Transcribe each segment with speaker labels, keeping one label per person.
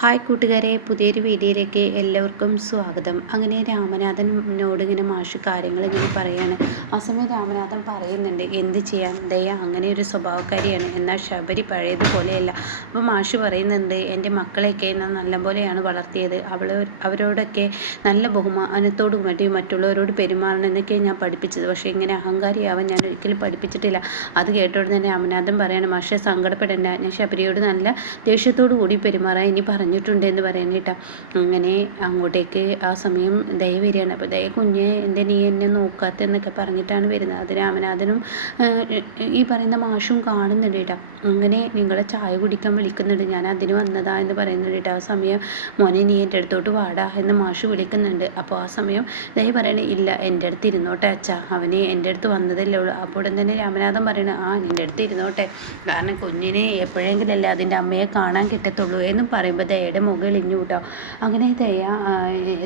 Speaker 1: Hi കൂട്ടുകാരെ പുതിയൊരു വീഡിയോയിലേക്ക് എല്ലാവർക്കും സ്വാഗതം. അങ്ങനെ രാമനാഥനോട് ഇങ്ങനെ മാഷ് കാര്യങ്ങൾ ഇങ്ങനെ പറയാണ്. ആ സമയം രാമനാഥൻ പറയുന്നുണ്ട് എന്ത് ചെയ്യാൻ? ദയ അങ്ങനെ ഒരു സ്വഭാവക്കാരിയാണ്. എന്നാൽ ശബരി പഴയതുപോലെയല്ല. അപ്പോൾ മാഷ് പറയുന്നുണ്ട് എന്റെ മക്കളെയൊക്കെ ഞാൻ നല്ലപോലെയാണ് വളർത്തിയത്. അവളെ അവരോടൊക്കെ നല്ല ബഹുമാനത്തോടും മറ്റും മറ്റുള്ളവരോട് പെരുമാറണം എന്നൊക്കെ ഞാൻ പഠിപ്പിച്ചത്. പക്ഷേ ഇങ്ങനെ അഹങ്കാരിയാവാൻ ഞാൻ ഒരിക്കലും പഠിപ്പിച്ചിട്ടില്ല. അത് കേട്ടോട് തന്നെ രാമനാഥൻ പറയാണ് മാഷെ സങ്കടപ്പെടേണ്ട. ഞാൻ ശബരിയോട് നല്ല ദേഷ്യത്തോടു കൂടി പെരുമാറാൻ ഇനി പറഞ്ഞു പറഞ്ഞിട്ടുണ്ട് എന്ന് പറയുന്നത് അങ്ങനെ അങ്ങോട്ടേക്ക് ആ സമയം ദയ വരികയാണ്. അപ്പോൾ ദയ കുഞ്ഞ് എന്റെ നീ എന്നെ നോക്കാത്ത എന്നൊക്കെ പറഞ്ഞിട്ടാണ് വരുന്നത്. അത് രാമനാഥനും ഈ പറയുന്ന മാഷും കാണുന്നുണ്ട് കേട്ടോ അങ്ങനെ നിങ്ങളെ ചായ കുടിക്കാൻ വിളിക്കുന്നുണ്ട്. ഞാൻ അതിന് വന്നതാ എന്ന് പറയുന്നുണ്ട് കേട്ടോ ആ സമയം മോനെ നീ എന്റെ അടുത്തോട്ട് വാടാ എന്ന് മാഷ് വിളിക്കുന്നുണ്ട്. അപ്പോൾ ആ സമയം ദയ പറയണേ ഇല്ല എന്റെ അടുത്ത് ഇരുന്നോട്ടെ അച്ഛ. അവന് എന്റെ അടുത്ത് വന്നതല്ലേ ഉള്ളൂ. അപ്പോൾ ഉടൻ തന്നെ രാമനാഥൻ പറയണ ആ നിന്റെ അടുത്ത് ഇരുന്നോട്ടെ. കാരണം കുഞ്ഞിനെ എപ്പോഴെങ്കിലല്ലേ അതിന്റെ അമ്മയെ കാണാൻ കിട്ടത്തുള്ളൂ എന്ന് പറയുമ്പോൾ ദയയുടെ മുകളിഞ്ഞു കൂട്ടോ അങ്ങനെ ദയ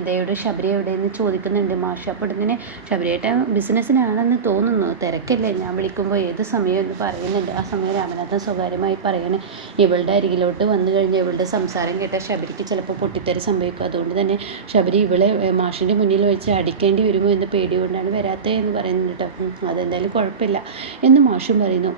Speaker 1: ദയയുടെ ശബരി എവിടെയെന്ന് ചോദിക്കുന്നുണ്ട്. മാഷ് അപ്പോൾ ഇങ്ങനെ ശബരിയേട്ട ബിസിനസ്സിനാണെന്ന് തോന്നുന്നു. തിരക്കല്ലേ? ഞാൻ വിളിക്കുമ്പോൾ ഏത് സമയം എന്ന് പറയുന്നുണ്ട്. ആ സമയം രാമനാഥൻ സ്വകാര്യമായി പറയണേ. ഇവളുടെ അരികിലോട്ട് വന്നു കഴിഞ്ഞാൽ ഇവളുടെ സംസാരം കേട്ടാൽ ശബരിക്ക് ചിലപ്പോൾ പൊട്ടിത്തെറി സംഭവിക്കും. അതുകൊണ്ട് തന്നെ ശബരി ഇവളെ മാഷിന്റെ മുന്നിൽ വെച്ച് അടിക്കേണ്ടി വരുമോ എന്ന് പേടികൊണ്ടാണ് വരാത്തത് എന്ന് പറയുന്നുണ്ട് കേട്ടോ അതെന്തായാലും കുഴപ്പമില്ല എന്ന് മാഷും പറയുന്നു.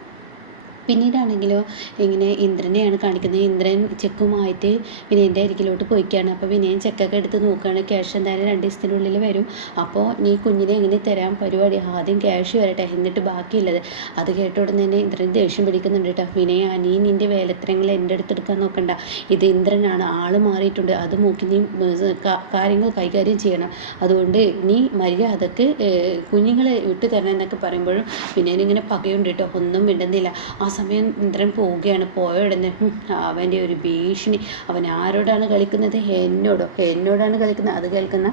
Speaker 1: പിന്നീടാണെങ്കിലോ ഇങ്ങനെ ഇന്ദ്രനെയാണ് കാണിക്കുന്നത്. ഇന്ദ്രൻ ചെക്കുമായിട്ട് വിനയന്റെ അരികിലോട്ട് പോയിക്കാണ്. അപ്പോൾ വിനയൻ ചെക്കൊക്കെ എടുത്ത് നോക്കുകയാണ്. ക്യാഷ് എന്തായാലും രണ്ട് ദിവസത്തിനുള്ളിൽ വരും. അപ്പോൾ നീ കുഞ്ഞിനെ എങ്ങനെ തരാൻ പരിപാടി? ആദ്യം ക്യാഷ് വരട്ടെ. എന്നിട്ട് ബാക്കിയുള്ളത്. അത് കേട്ട ഉടനെ തന്നെ ഇന്ദ്രൻ ദേഷ്യം പിടിക്കുന്നുണ്ട് കേട്ടോ. വിനയ നീ നിന്റെ വേലത്തരങ്ങൾ എന്റെ അടുത്ത് എടുക്കാൻ നോക്കണ്ട. ഇത് ഇന്ദ്രനാണ്. ആൾ മാറിയിട്ടുണ്ട്. അത് നോക്കി നീ കാര്യങ്ങൾ കൈകാര്യം ചെയ്യണം. അതുകൊണ്ട് നീ മര്യാദയ്ക്ക് കുഞ്ഞുങ്ങളെ വിട്ടു തരണം എന്നൊക്കെ പറയുമ്പോഴും വിനയനിങ്ങനെ പകയുണ്ട് കേട്ടോ. ഒന്നും വിടുന്നില്ല ആ സമയം ഇന്ദ്രൻ പോവുകയാണ്. പോയ ഉടനെ അവന്റെ ഒരു ഭീഷണി. അവൻ ആരോടാണ് കളിക്കുന്നത്? എന്നോടോ? എന്നോടാണ് കളിക്കുന്നത്? അത് കേൾക്കുന്ന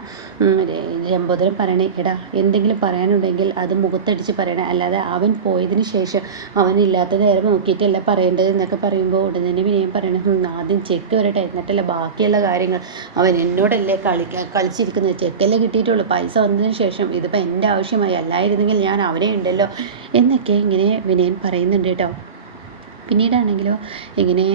Speaker 1: ലംബോദരൻ പറയണേ എടാ എന്തെങ്കിലും പറയാനുണ്ടെങ്കിൽ അത് മുഖത്തടിച്ച് പറയണേ. അല്ലാതെ അവൻ പോയതിന് ശേഷം അവൻ ഇല്ലാത്ത നേരം നോക്കിയിട്ടല്ല പറയേണ്ടത് എന്നൊക്കെ പറയുമ്പോൾ ഉടൻ തന്നെ വിനയം പറയണം ആദ്യം ചെക്ക് വരട്ടെ. എന്നിട്ടല്ല ബാക്കിയുള്ള കാര്യങ്ങൾ. അവൻ എന്നോടല്ലേ കളി കളിച്ചിരിക്കുന്നത്? ചെക്കല്ലേ കിട്ടിയിട്ടുള്ളൂ. പൈസ വന്നതിന് ശേഷം ഇതിപ്പോൾ എന്റെ ആവശ്യമായി. അല്ലായിരുന്നെങ്കിൽ ഞാൻ അവനെ ഉണ്ടല്ലോ എന്നൊക്കെ ഇങ്ങനെ വിനയൻ പറയുന്നുണ്ട് കേട്ടോ. പിന്നീടാണെങ്കിലോ ഇങ്ങനെ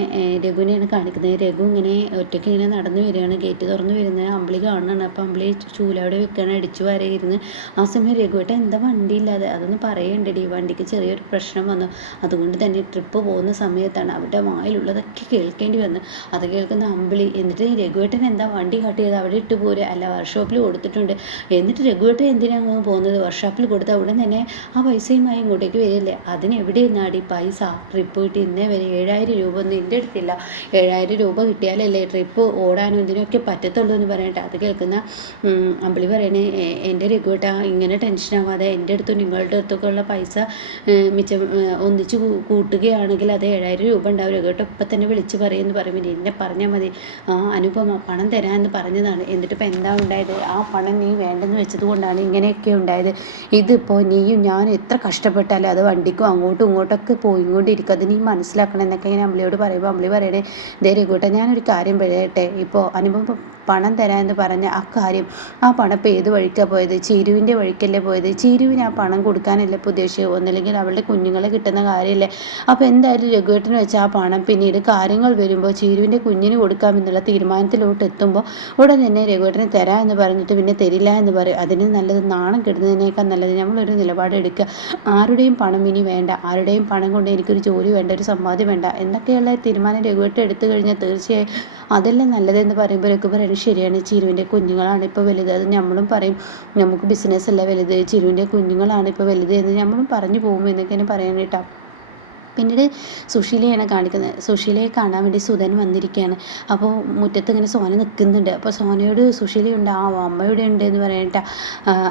Speaker 1: രഘുവിനെയാണ് കാണിക്കുന്നത്. രഘു ഇങ്ങനെ ഒറ്റയ്ക്ക് ഇങ്ങനെ നടന്നു വരികയാണ്. ഗേറ്റ് തുറന്നു വരുന്ന അമ്പിളി കാണുന്നുണ്ട് അപ്പോൾ അമ്പിളി ചൂലവിടെ വെക്കുകയാണ്. അടിച്ചു വരയിരുന്ന് ആ സമയം രഘുവേട്ട എന്താ വണ്ടി ഇല്ലാതെ അതൊന്ന് പറയണ്ടടി. വണ്ടിക്ക് ചെറിയൊരു പ്രശ്നം വന്നു. അതുകൊണ്ട് തന്നെ ട്രിപ്പ് പോകുന്ന സമയത്താണ് അവരുടെ വായിലുള്ളതൊക്കെ കേൾക്കേണ്ടി വന്നു. അത് കേൾക്കുന്ന അമ്പിളി എന്നിട്ട് രഘുവേട്ടൻ എന്താ വണ്ടി കാട്ടിയത്? അവിടെ ഇട്ട് പോരെ. അല്ല വർക്ക്ഷോപ്പിൽ കൊടുത്തിട്ടുണ്ട്. എന്നിട്ട് രഘുവേട്ടൻ എന്തിനാണ് പോകുന്നത്? വർക്ക്ഷോപ്പിൽ കൊടുത്ത ഉടൻ തന്നെ ആ പൈസയുമായി ഇങ്ങോട്ടേക്ക് വരില്ലേ? അതിന് എവിടെ നിന്നാടി പൈസ ട്രിപ്പ് കിട്ടി ഇന്നേ വരെ ഏഴായിരം രൂപ ഒന്നും എന്റെ അടുത്തില്ല. ഏഴായിരം രൂപ കിട്ടിയാലല്ലേ ട്രിപ്പ് ഓടാനും ഇതിനൊക്കെ പറ്റത്തുള്ളൂ എന്ന് പറയട്ടെ അത് കേൾക്കുന്ന അമ്പിളി പറയണേ എന്റെ രഘുവേട്ട ഇങ്ങനെ ടെൻഷനാവാതെ എന്റെ അടുത്തും നിങ്ങളുടെ അടുത്തൊക്കെ ഉള്ള പൈസ മിച്ചം ഒന്നിച്ച് കൂട്ടുകയാണെങ്കിൽ അത് ഏഴായിരം രൂപ ഉണ്ടാവും. രഘുവേട്ട ഇപ്പം തന്നെ വിളിച്ച് പറയുമെന്ന് പറയുമ്പോൾ എന്നെ പറഞ്ഞാൽ മതി. ആ അനുപമ പണം തരാമെന്ന് പറഞ്ഞതാണ്. എന്നിട്ട് ഇപ്പം എന്താ ഉണ്ടായത്? ആ പണം നീ വേണ്ടെന്ന് വെച്ചത് കൊണ്ടാണ് ഇങ്ങനെയൊക്കെ ഉണ്ടായത്. ഇതിപ്പോൾ നീയും ഞാൻ എത്ര കഷ്ടപ്പെട്ടാലും അത് വണ്ടിക്കും അങ്ങോട്ടും ഇങ്ങോട്ടൊക്കെ പോയിക്കൊണ്ടിരിക്കും. അത് നീ മനസ്സിലാക്കണം എന്നൊക്കെ ഇങ്ങനെ അമ്പിളിയോട് പറയുമ്പോൾ അമ്പിളി പറയണേ ദേ രഘുട്ട ഞാനൊരു കാര്യം പറയട്ടെ. ഇപ്പോൾ അനുഭവം പണം തരാമെന്ന് പറഞ്ഞ ആ കാര്യം ആ പണം ഇപ്പോൾ ഏത് വഴിക്കാണ് പോയത്? ചീരുവിന്റെ വഴിക്കല്ലേ പോയത്? ചീരുവിന് ആ പണം കൊടുക്കാനല്ലേ ഇപ്പോൾ ഉദ്ദേശിച്ചത് ഒന്നില്ലെങ്കിൽ അവളുടെ കുഞ്ഞുങ്ങളെ കിട്ടുന്ന കാര്യമല്ലേ അപ്പോൾ എന്തായാലും രഘുവേട്ടന് വെച്ച് ആ പണം പിന്നീട് കാര്യങ്ങൾ വരുമ്പോൾ ചീരുവിന്റെ കുഞ്ഞിന് കൊടുക്കാമെന്നുള്ള തീരുമാനത്തിലോട്ട് എത്തുമ്പോൾ ഉടൻ തന്നെ രഘുവേട്ടന് തരാം എന്ന് പറഞ്ഞിട്ട് പിന്നെ തരില്ല എന്ന് പറയും. അതിന് നല്ലത് നാണം കിട്ടുന്നതിനേക്കാൾ നല്ലത് നമ്മളൊരു നിലപാടെടുക്കുക ആരുടെയും പണം ഇനി വേണ്ട. ആരുടെയും പണം കൊണ്ട് എനിക്കൊരു ജോലി വേണ്ട ഒരു സമ്പാദ്യം വേണ്ട എന്നൊക്കെയുള്ള തീരുമാനം രഘുവേട്ടൻ എടുത്തു കഴിഞ്ഞാൽ തീർച്ചയായും അതെല്ലാം നല്ലതെന്ന് പറയുമ്പോൾ രഘു പറയുന്നത് ശരിയാണ്. ചിരുവിന്റെ കുഞ്ഞുങ്ങളാണ് ഇപ്പോൾ വലുത്. അത് നമ്മളും പറയും. നമുക്ക് ബിസിനസ്സല്ല വലുത്. ചിരുവിന്റെ കുഞ്ഞുങ്ങളാണ് ഇപ്പോൾ വലുത് എന്ന് നമ്മളും പറഞ്ഞു പോകും എന്നൊക്കെയാണ് പറയാൻ കേട്ടോ. പിന്നീട് സുശീലയാണ് കാണിക്കുന്നത്. സുശീലയെ കാണാൻ വേണ്ടി സുധൻ വന്നിരിക്കുകയാണ്. അപ്പോൾ മുറ്റത്ത് ഇങ്ങനെ സോന നിൽക്കുന്നുണ്ട്. അപ്പോൾ സോനയോട് സുശീലയുണ്ട്. ആ അമ്മയുടെ ഉണ്ട് എന്ന് പറയട്ട.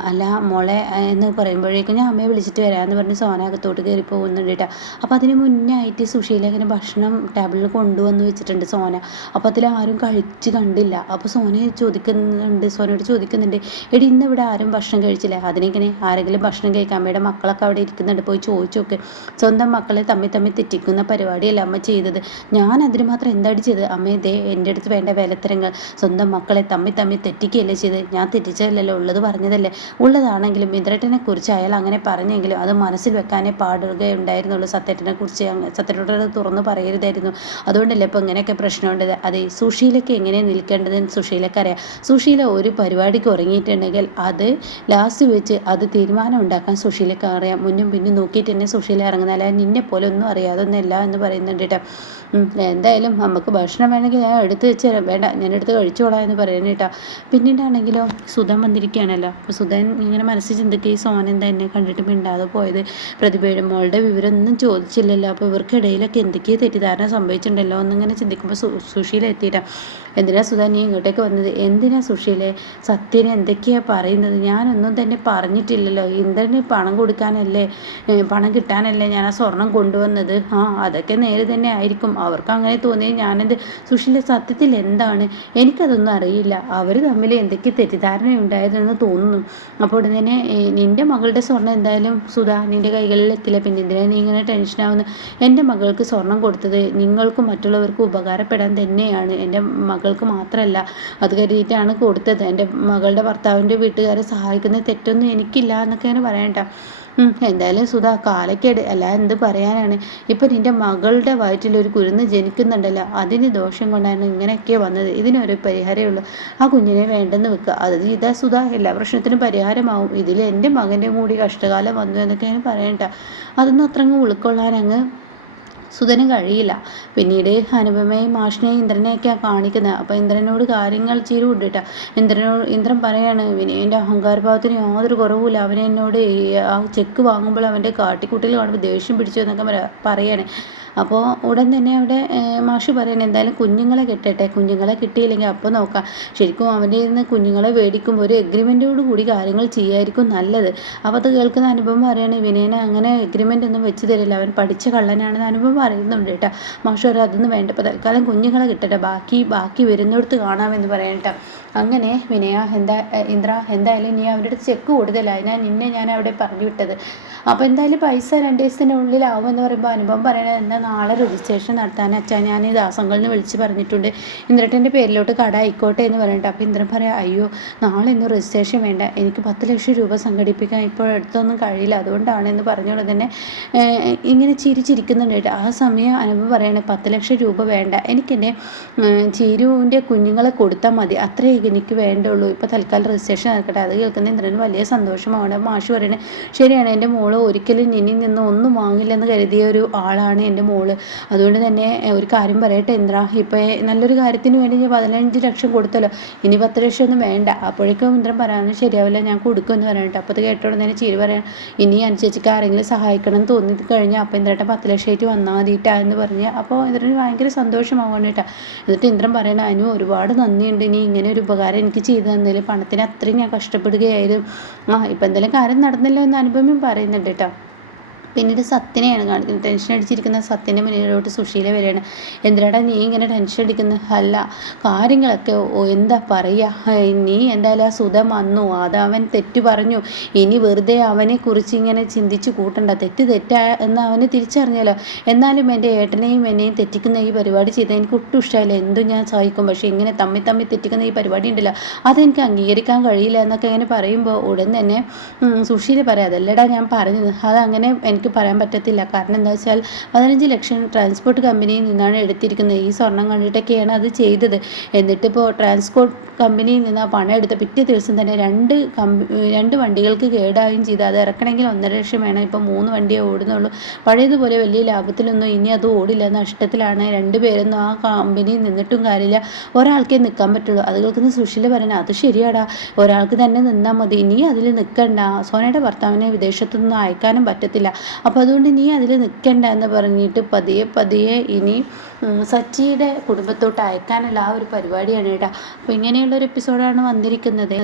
Speaker 1: അല്ല മോളെ എന്ന് പറയുമ്പോഴേക്കും ഞാൻ അമ്മയെ വിളിച്ചിട്ട് വരാമെന്ന് പറഞ്ഞ് സോന അകത്തോട്ട് കയറി പോകുന്നുണ്ട് കേട്ടോ. അപ്പോൾ അതിന് മുന്നേ ആയിട്ട് സുശീല ഇങ്ങനെ ഭക്ഷണം ടേബിളിൽ കൊണ്ടുവന്ന് വെച്ചിട്ടുണ്ട് സോന. അപ്പോൾ അതിൽ ആരും കഴിച്ച് കണ്ടില്ല. അപ്പോൾ സോന ചോദിക്കുന്നുണ്ട് സോനയോട് ചോദിക്കുന്നുണ്ട് എടി ഇന്ന് ഇവിടെ ആരും ഭക്ഷണം കഴിച്ചില്ല. അതിനെങ്ങനെ ആരെങ്കിലും ഭക്ഷണം കഴിക്കാൻ അമ്മയുടെ മക്കളൊക്കെ അവിടെ ഇരിക്കുന്നുണ്ട്. പോയി ചോദിച്ചു നോക്ക്. സ്വന്തം മക്കളെ തമ്മിൽ തമ്മിൽ തെറ്റിക്കുന്ന പരിപാടിയല്ല അമ്മ ചെയ്തത്. ഞാൻ അതിന് മാത്രം എന്താടി ചെയ്തത്? അമ്മ ഇതേ എന്റെ അടുത്ത് വേണ്ട വേലത്തരങ്ങൾ. സ്വന്തം മക്കളെ തമ്മിൽ തമ്മിൽ തെറ്റിക്കുകയല്ലേ ചെയ്ത് ഞാൻ തെറ്റിച്ചതല്ലല്ലോ ഉള്ളത് പറഞ്ഞതല്ലേ? ഉള്ളതാണെങ്കിലും മിത്രട്ടനെ കുറിച്ച് അയാൾ അങ്ങനെ പറഞ്ഞെങ്കിലും അത് മനസ്സിൽ വെക്കാനേ പാടുകയുണ്ടായിരുന്നുള്ളൂ സത്യട്ടനെ കുറിച്ച് സത്യനോട് തുറന്നു പറയരുതായിരുന്നു. അതുകൊണ്ടല്ലേ ഇപ്പോൾ ഇങ്ങനെയൊക്കെ പ്രശ്നമുണ്ടത് അതെ സുഷീലയ്ക്ക് എങ്ങനെ നിൽക്കേണ്ടതെന്ന് സുഷീലക്ക് അറിയാം. സുഷീല ഒരു പരിപാടിക്ക് ഉറങ്ങിയിട്ടുണ്ടെങ്കിൽ അത് ലാസ്റ്റ് വെച്ച് അത് തീരുമാനം ഉണ്ടാക്കാൻ സുഷീലക്ക് അറിയാം. മുന്നും പിന്നും നോക്കിയിട്ട് തന്നെ സുഷീല ഇറങ്ങുന്ന അല്ലാതെ നിന്നെ പോലെ ഒന്നും അറിയാതൊന്നുമില്ല എന്ന് പറയുന്നുണ്ട് കേട്ടോ. എന്തായാലും നമുക്ക് ഭക്ഷണം വേണമെങ്കിൽ ഞാൻ എടുത്ത് വെച്ച് തരാം. വേണ്ട ഞാൻ എടുത്ത് കഴിച്ചോളാം എന്ന് പറയുന്നത് കേട്ടോ. പിന്നീടാണെങ്കിലോ സുധൻ വന്നിരിക്കുകയാണല്ലോ. അപ്പോൾ സുധൻ ഇങ്ങനെ മനസ്സിൽ ചിന്തിക്കുക ഈ സോന എന്താ എന്നെ കണ്ടിട്ട് മിണ്ടാതെ പോയത്? പ്രതിഭയുടെ മോളുടെ വിവരമൊന്നും ചോദിച്ചില്ലല്ലോ. അപ്പോൾ ഇവർക്കിടയിലൊക്കെ എന്തൊക്കെയോ തെറ്റിദ്ധാരണ സംഭവിച്ചിട്ടുണ്ടല്ലോ എന്നിങ്ങനെ ചിന്തിക്കുമ്പോൾ സു സുശീല എന്തിനാ സുധാ നീ ഇങ്ങോട്ടേക്ക് വന്നത്? എന്തിനാ സുശീലെ? സത്യനെ എന്തൊക്കെയാണ് പറയുന്നത്? ഞാനൊന്നും തന്നെ പറഞ്ഞിട്ടില്ലല്ലോ. ഇന്ദ്രന് പണം കൊടുക്കാനല്ലേ പണം കിട്ടാനല്ലേ ഞാൻ ആ സ്വർണം കൊണ്ടുവന്നത്? ആ അതൊക്കെ നേരെ തന്നെ ആയിരിക്കും. അവർക്ക് അങ്ങനെ തോന്നിയത് ഞാനെന്ത്? സുശീല സത്യത്തിൽ എന്താണ്? എനിക്കതൊന്നും അറിയില്ല. അവർ തമ്മിൽ എന്തൊക്കെ തെറ്റിദ്ധാരണ ഉണ്ടായതെന്ന് തോന്നുന്നു. അപ്പോൾ തന്നെ നിന്റെ മകളുടെ സ്വർണം എന്തായാലും സുധാ നിന്റെ കൈകളിൽ എത്തില്ല. പിന്നെ എന്തിനാണ് നീ ഇങ്ങനെ ടെൻഷനാവുന്നു എന്റെ മകൾക്ക് സ്വർണം കൊടുത്തത് നിങ്ങൾക്കും മറ്റുള്ളവർക്കും ഉപകാരപ്പെടാൻ തന്നെയാണ്. എന്റെ മകൾക്ക് മാത്രമല്ല അത് കരുതിയിട്ടാണ് കൊടുത്തത്. എന്റെ മകളുടെ ഭർത്താവിന്റെ വീട്ടുകാരെ സഹായിക്കുന്ന തെറ്റൊന്നും എനിക്കില്ല എന്നൊക്കെയാണ് പറയണ്ട. എന്തായാലും സുധ കാലക്കേട്. അല്ല എന്ത് പറയാനാണ്? ഇപ്പം നിന്റെ മകളുടെ വയറ്റിൽ ഒരു കുരുന്ന് ജനിക്കുന്നുണ്ടല്ലോ അതിന് ദോഷം കൊണ്ടാണ് ഇങ്ങനെയൊക്കെ വന്നത്. ഇതിനൊരു പരിഹാരമേ ഉള്ളൂ ആ കുഞ്ഞിനെ വേണ്ടെന്ന് വെക്കുക അത് ഇതാ സുധ എല്ലാ പ്രശ്നത്തിനും പരിഹാരമാവും. ഇതിൽ എന്റെ മകന്റെ കൂടി കഷ്ടകാലം വന്നു എന്നൊക്കെ ഞാൻ പറയണ്ട അതൊന്നും അത്രങ്ങ് ഉൾക്കൊള്ളാൻ അങ്ങ് സുധന് കഴിയില്ല. പിന്നീട് അനുപമയും മാഷിനെയും ഇന്ദ്രനെയൊക്കെയാണ് കാണിക്കുന്നത് അപ്പോൾ ഇന്ദ്രനോട് കാര്യങ്ങൾ ചിരു കൊണ്ടിട്ട. ഇന്ദ്രനോട് ഇന്ദ്രൻ പറയാണ് വിനയന്റെ അഹങ്കാരഭാവത്തിന് യാതൊരു കുറവുമില്ല. അവനെന്നോട് ആ ചെക്ക് വാങ്ങുമ്പോൾ അവന്റെ കാട്ടിക്കുട്ടിൽ കാണുമ്പോൾ ദേഷ്യം പിടിച്ചു എന്നൊക്കെ പറയാണ്. അപ്പോൾ ഉടൻ തന്നെ അവിടെ മാഷി പറയുന്നത് എന്തായാലും കുഞ്ഞുങ്ങളെ കിട്ടട്ടെ കുഞ്ഞുങ്ങളെ കിട്ടിയില്ലെങ്കിൽ അപ്പോൾ നോക്കാം. ശരിക്കും അവന്റെ നിന്ന് കുഞ്ഞുങ്ങളെ മേടിക്കുമ്പോൾ ഒരു എഗ്രിമെന്റോട് കൂടി കാര്യങ്ങൾ ചെയ്യായിരിക്കും നല്ലത്. അപ്പോൾ അത് കേൾക്കുന്ന അനുഭവം പറയുകയാണ് വിനയനെ അങ്ങനെ എഗ്രിമെന്റ് ഒന്നും വെച്ച് തരില്ല. അവൻ പഠിച്ച കള്ളനാണെന്ന് അനുഭവം പറയുന്നുണ്ട് കേട്ടോ. മാഷ് പറയും അതൊന്നും വേണ്ട. ഇപ്പോൾ തൽക്കാലം കുഞ്ഞുങ്ങളെ കിട്ടട്ടെ. ബാക്കി ബാക്കി വരുന്നിടത്ത് കാണാമെന്ന് പറയട്ടോ അങ്ങനെ വിനയ എന്താ ഇന്ദ്ര എന്തായാലും നീ അവരുടെ ചെക്ക് കൂടുതലായി ഞാൻ നിന്നെ ഞാൻ അവിടെ പറഞ്ഞു വിട്ടത് അപ്പോൾ എന്തായാലും പൈസ രണ്ട് ദിവസത്തിനുള്ളിലാവും എന്ന് പറയുമ്പോൾ അനുഭവം പറയണത് എന്താ നാളെ രജിസ്ട്രേഷൻ നടത്താൻ അച്ഛാ. ഞാൻ ഈ ദാസങ്ങളിൽ നിന്ന് വിളിച്ച് പറഞ്ഞിട്ടുണ്ട്. ഇന്ദ്രട്ടന്റെ പേരിലോട്ട് കട ആയിക്കോട്ടെ എന്ന് പറഞ്ഞിട്ട്. അപ്പോൾ ഇന്ദ്രൻ പറയാം അയ്യോ നാളെ ഇന്ന് രജിസ്ട്രേഷൻ വേണ്ട. എനിക്ക് പത്ത് ലക്ഷം രൂപ സംഘടിപ്പിക്കാൻ ഇപ്പോൾ അടുത്തൊന്നും കഴിയില്ല. അതുകൊണ്ടാണ് എന്ന് പറഞ്ഞുകൊണ്ട് തന്നെ ഇങ്ങനെ ചിരിച്ചിരിക്കുന്നുണ്ട്. ആ സമയം അനുഭവം പറയണേ പത്ത് ലക്ഷം രൂപ വേണ്ട. എനിക്കെന്റെ ചീരുവിന്റെ കുഞ്ഞുങ്ങളെ കൊടുത്താൽ മതി. അത്രേ എനിക്ക് വേണ്ടുള്ളൂ. ഇപ്പോൾ തൽക്കാലം രജിസ്ട്രേഷൻ നടക്കട്ടെ. അത് കേൾക്കുന്ന ഇന്ദ്രന് വലിയ സന്തോഷമാണ്. മാഷ് പറയണേ ശരിയാണ്. എന്റെ മോൾ ഒരിക്കലും ഇനി നിന്ന് ഒന്നും വാങ്ങില്ലെന്ന് കരുതിയ ഒരു ആളാണ് എന്റെ മോൾ. അതുകൊണ്ട് തന്നെ ഒരു കാര്യം പറയട്ടെ ഇന്ദ്ര. ഇപ്പോൾ നല്ലൊരു കാര്യത്തിന് വേണ്ടി ഞാൻ പതിനഞ്ച് ലക്ഷം കൊടുത്തല്ലോ. ഇനി പത്ത് ലക്ഷം ഒന്നും വേണ്ട. അപ്പോഴേക്കും ഇന്ദ്രൻ പറയാനും ശരിയാവില്ല ഞാൻ കൊടുക്കുമെന്ന് പറഞ്ഞിട്ട്. അപ്പോൾ അത് കേട്ടോണ്ട് തന്നെ ചിരി പറയാൻ ഇനി അനുസരിച്ചിട്ട് ആരെങ്കിലും സഹായിക്കണം എന്ന് തോന്നി കഴിഞ്ഞാൽ അപ്പോൾ ഇന്ദ്രേട്ടൻ പത്ത് ലക്ഷമായിട്ട് വന്നാൽ മതിയിട്ടാ എന്ന് പറഞ്ഞ് അപ്പോൾ ഇന്ദ്രന് ഭയങ്കര സന്തോഷമാവാണ് കേട്ടോ. എന്നിട്ട് ഇന്ദ്രൻ പറയണ അനു ഒരുപാട് നന്ദിയുണ്ട്. ഇനി ഇങ്ങനെ ഒരു ഉപകാരം എനിക്ക് ചെയ്തു തന്നതിൽ പണത്തിന് അത്രയും ഞാൻ കഷ്ടപ്പെടുകയായിരുന്നു. ആ ഇപ്പം എന്തെങ്കിലും കാര്യം നടന്നില്ല എന്ന് അനുഭവം പറയുന്നുണ്ട് കേട്ടോ. പിന്നീട് സത്യനെയാണ് കാണിക്കുന്നത്. ടെൻഷൻ അടിച്ചിരിക്കുന്ന സത്യന്റെ മുന്നിലോട്ട് സുശീല വരികയാണ്. എന്തിനാടാ നീ ഇങ്ങനെ ടെൻഷൻ അടിക്കുന്ന? അല്ല കാര്യങ്ങളൊക്കെ എന്താ പറയുക നീ എന്തായാലും ആ സുധം വന്നു അവൻ തെറ്റ് പറഞ്ഞു. ഇനി വെറുതെ അവനെ കുറിച്ച് ഇങ്ങനെ ചിന്തിച്ച് കൂട്ടണ്ട. തെറ്റ് തെറ്റാ എന്ന് അവന് തിരിച്ചറിഞ്ഞല്ലോ. എന്നാലും എന്റെ ഏട്ടനെയും എന്നെയും തെറ്റിക്കുന്ന ഈ പരിപാടി ചെയ്ത് എനിക്ക് ഒട്ടും ഇഷ്ടമായില്ല എന്തും ഞാൻ സഹിക്കും? പക്ഷേ ഇങ്ങനെ തമ്മി തമ്മി തെറ്റിക്കുന്ന ഈ പരിപാടി ഉണ്ടല്ലോ. അതെനിക്ക് അംഗീകരിക്കാൻ കഴിയില്ല എന്നൊക്കെ ഇങ്ങനെ പറയുമ്പോൾ ഉടൻ തന്നെ സുശീല പറയാം അതല്ലടാ ഞാൻ പറഞ്ഞത്. അതങ്ങനെ എനിക്ക് എനിക്ക് പറയാൻ പറ്റത്തില്ല. കാരണം എന്താ വെച്ചാൽ പതിനഞ്ച് ലക്ഷം ട്രാൻസ്പോർട്ട് കമ്പനിയിൽ നിന്നാണ് എടുത്തിരിക്കുന്നത്. ഈ സ്വർണം കണ്ടിട്ടൊക്കെയാണ് അത് ചെയ്തത്. എന്നിട്ടിപ്പോൾ ട്രാൻസ്പോർട്ട് കമ്പനിയിൽ നിന്ന് ആ പണം എടുത്ത പിറ്റേ ദിവസം തന്നെ രണ്ട് രണ്ട് വണ്ടികൾക്ക് കേടാവുകയും ചെയ്ത്. അത് ഇറക്കണമെങ്കിൽ ഒന്നര ലക്ഷം വേണം. ഇപ്പം മൂന്ന് വണ്ടിയേ ഓടുന്നുള്ളൂ. പഴയതുപോലെ വലിയ ലാഭത്തിലൊന്നും ഇനി അത് ഓടില്ല. നഷ്ടത്തിലാണ്. രണ്ട് പേരൊന്നും ആ കമ്പനിയിൽ നിന്നിട്ടും കാര്യമില്ല. ഒരാൾക്കേ നിൽക്കാൻ പറ്റുള്ളൂ. അത് കേൾക്കുന്ന സുശീല പറയണേ അത് ശരിയാടാ. ഒരാൾക്ക് തന്നെ നിന്നാൽ മതി. ഇനി അതിൽ നിൽക്കണ്ട. സോനയുടെ ഭർത്താവിനെ വിദേശത്തുനിന്ന് അയക്കാനും പറ്റത്തില്ല. അപ്പോൾ അതുകൊണ്ട് നീ അതിൽ നിൽക്കണ്ട എന്ന് പറഞ്ഞിട്ട് പതിയെ പതിയെ ഇനി സച്ചിയുടെ കുടുംബത്തോട്ട് അയക്കാനുള്ള ആ ഒരു പരിപാടിയാണ് കേട്ടോ. അപ്പോൾ ഇങ്ങനെയുള്ളൊരു എപ്പിസോഡാണ് വന്നിരിക്കുന്നത്.